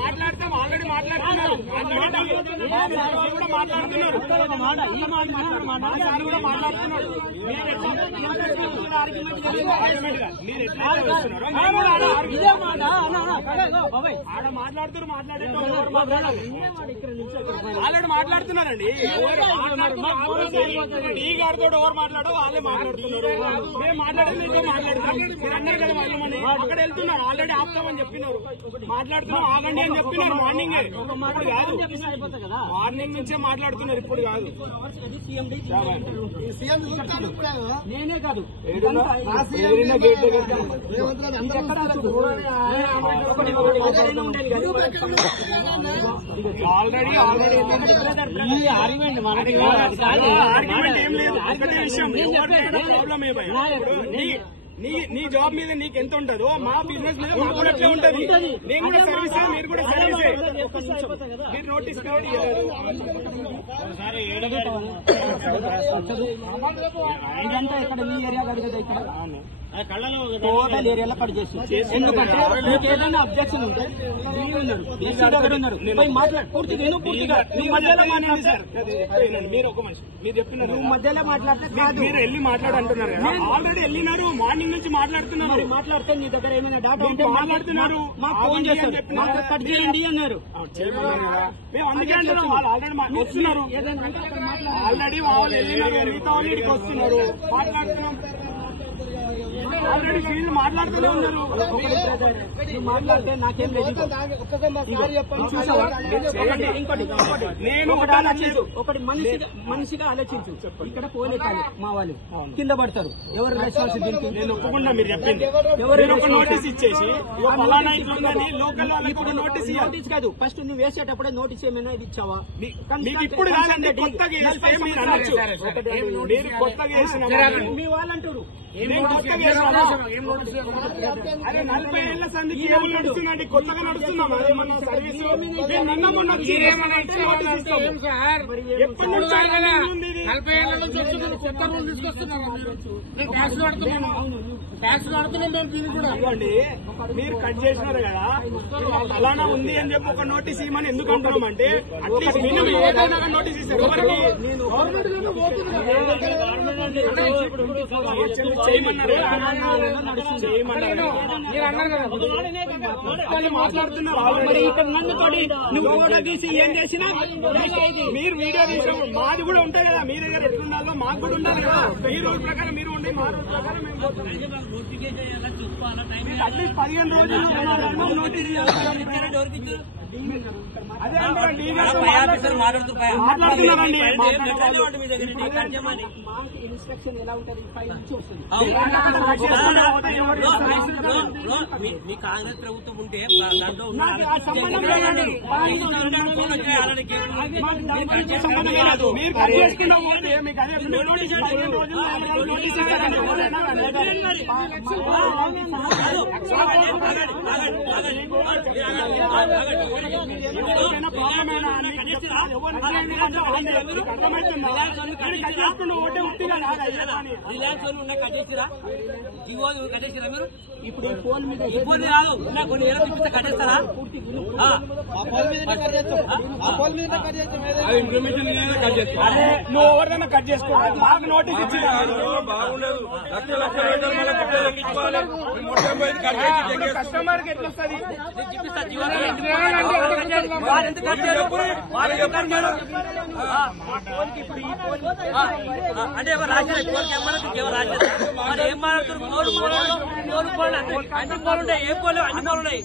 మాట్లాడతాం ఆల్రెడీ మాట్లాడుతున్నారు ఆల్రెడీ మాట్లాడుతున్నారండి. డి గారితో ఎవరు మాట్లాడో వాళ్ళే మాట్లాడుతున్నారు. మేము మాట్లాడేది మాట్లాడుతున్నాం. మీరు అన్నారు కదా వాళ్ళని అక్కడ వెళ్తున్నారు. ఆల్రెడీ ఆపుతామని చెప్పినారు. మాట్లాడుతున్నాం ఆగండి అని చెప్పినారు. మార్నింగ్ కాదు, మార్నింగ్ నుంచే మాట్లాడుతున్నారు. ఇప్పుడు కాదు. నేనే కాదు ఆల్రెడీ ఈ ఆర్గ్యుమెంట్ మనకి ఏం లేదు. ఒకటే విషయం ప్రాబ్లం ఏ భయ నీ జాబ్ మీద నీకు ఎంత ఉంటుందో మా బిజినెస్ మీద మాకు కూడా అట్లే ఉంటుంది. నేను కూడా సర్వీస్, మీరు కూడా సర్వీసే. మీరు నోటీస్ ఇదంతా ఇక్కడ మీ ఏరియా కాదు కదా, ఇక్కడ టోటల్ ఏరియాలో కట్ చేసి. ఎందుకంటే మీకు ఏదైనా అబ్జెక్షన్ ఉంటే మాట్లాడు పూర్తి. నేను పూర్తిగా మీరు ఒక మనిషి మీరు చెప్తున్నారు మధ్యలో మాట్లాడితే మీరు వెళ్ళి మాట్లాడంటున్నారు. ఆల్రెడీ వెళ్ళినారు. మార్నింగ్ నుంచి మాట్లాడుతున్నారు. మరి మాట్లాడితే నీ దగ్గర ఏమైనా డాటా ఉంటే మాట్లాడుతున్నారు. మాకు ఫోన్ చేస్తారు, కట్ చేయండి అన్నారు. మేము అందుకే అంటున్నాం. వాళ్ళు ఆల్రెడీ వస్తున్నారు. ఆల్రెడీ వాళ్ళు వెళ్ళినారు. మిగతా వాళ్ళు ఇక్కడికి వస్తున్నారు. మాట్లాడుతున్నాం. ఆల్రెడీ ఫీజు మాట్లాడుతూనే ఉన్నారు. మాట్లాడితే నాకేం లేదు. నేను ఒకటి మనిషిగా ఆలోచించు. ఇక్కడ పోలీసాలు మా వాళ్ళు కింద పడతారు. ఎవరు రెస్పాన్సిబిలిటీ? నేను ఒప్పుకుండా మీరు చెప్పింది. ఎవరు ఒక నోటీస్ ఇచ్చేసి లోకల్ ఇప్పుడు నోటీస్ కాదు. ఫస్ట్ నువ్వు వేసేటప్పుడే నోటీస్ ఏమైనా ఇది ఇచ్చావా? మీకు ఇప్పుడు కొత్తగా మీ వాళ్ళు అంటారు 40 ఏళ్ల సంధి కేబుల్ నడుస్తుందండి. కొత్తగా నడుస్తున్నాం. అదే మన సర్వీస్ ఎప్పటి నుంచి 40 ఏళ్ల నుంచి వస్తున్నారు. కొత్త రూల్ తీసుకొస్తున్నారు. ట్యాక్స్ కడుతున్నాం మేము. దీనికి కూడా ఇవ్వండి. మీరు కట్ చేసినారు కదా, అలానా ఉంది అని చెప్పి ఒక నోటీస్ ఇవ్వమని ఎందుకు అంటున్నాం అంటే అట్లీస్ట్ మినిమం ఏదైనా నోటీస్ ఇస్తారు. చేయమన్నారు మాట్లాడుతున్నారు. ఇక్కడ నన్ను తోడి నువ్వు ఫోటో తీసి ఏం చేసినా మీరు వీడియో తీసినప్పుడు మాది కూడా ఉంటాయి కదా. మీ దగ్గర ఎట్లుండాలో మాకు కూడా ఉండాలి కదా. మీ రూల్ ప్రకారం మీరు ఉండి మా రూల్ ప్రకారం మేము అట్లీస్ట్ 15 రోజులు నోటీస్ అదే మాట్లాడుతున్నారండి. ఇన్స్ట్రక్షన్ ఎలా ఉంటుంది? 5 నుంచి వస్తుంది. మీ కాంగ్రెస్ ప్రభుత్వం ఉంటే మీరు కట్ చేసుకున్నాం. మీకు మీరు ఇప్పుడు ఫోన్ మీద ఇబ్బంది కాదు. కొన్ని ఏళ్ళ చూపిస్తే కట్టేస్తారా? నువ్వు ఎవరిదైనా కట్ చేసుకో. మాకు నోటీస్ ఇచ్చి కస్టమర్ కి ఎట్లా వస్తుంది? అంటే ఎవరు రాశారు? ఎవరు రాశారు? మరి ఏం మాట్లాడుతున్నారు? అన్ని పోలు ఉంటాయి. ఏం పోలేవు? అన్ని పోలు ఉన్నాయి.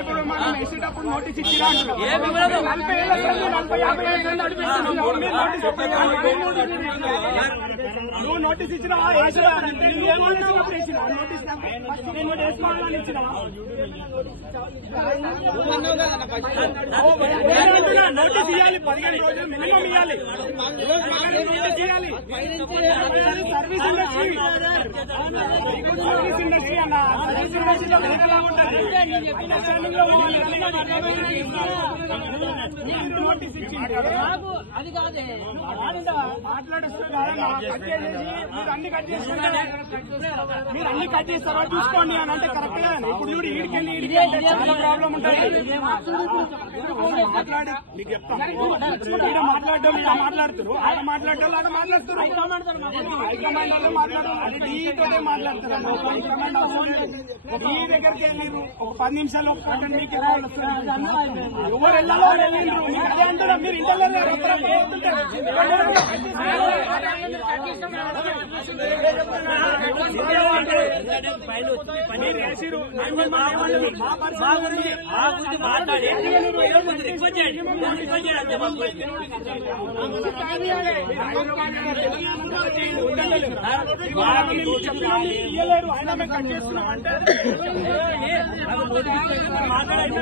ఇప్పుడు మనం వేసేటప్పుడు నోటీస్ ఇచ్చిరా? ఏమి 40 ఏళ్ళ 50 ఏళ్ళ నడిపిస్తున్నాం. నువ్వు నోటీస్ ఇచ్చినా వేసేదానంటే నువ్వేమన్నావు? అప్పుడు వేసిన నోటీస్ నేను వేసుకోవాలని ఇచ్చిన నోటీస్ ఇవ్వాలి. 15 రోజులు మినిమం ఇవ్వాలి. నోటీస్ ఇవ్వాలి. సర్వీస్ ఇండస్ట్రీ అన్న సర్వీస్ ఇండస్ట్రీలో ఎలా ఉంటుంది? నోటీస్ ఇచ్చి అది కాదే మాట్లాడుస్తున్నారు. మీరు అన్ని కట్ చేస్తారా? చూసి చూసుకోండి అని అంటే కరెక్ట్ కదా. ఇప్పుడు చూడు ఈడికెళ్ళి చాలా ప్రాబ్లం ఉంటుంది. మాట్లాడి మీకు చెప్తాను, ఈడ మాట్లాడడం ఇలా మాట్లాడుతారు, ఆయన మాట్లాడడం లాగా మాట్లాడుతారు. హైకమాండ్ లో మాట్లాడాలి, నీతోనే మాట్లాడతారు. మీ దగ్గరికి వెళ్ళిరు ఒక 10 నిమిషాలు ఒప్పుకుంటారు. మీకు ఎవరు వెళ్ళాలో వెళ్ళిండ్రు. మీకు అదే అంటారా? మీరు ఇంట్లో మాట్లాడి రిక్వెస్ట్ చేయండి. ఇయ్యలేరు, ఆయన మేము కట్ చేస్తున్నాం అంటే మాట్లాడాలి.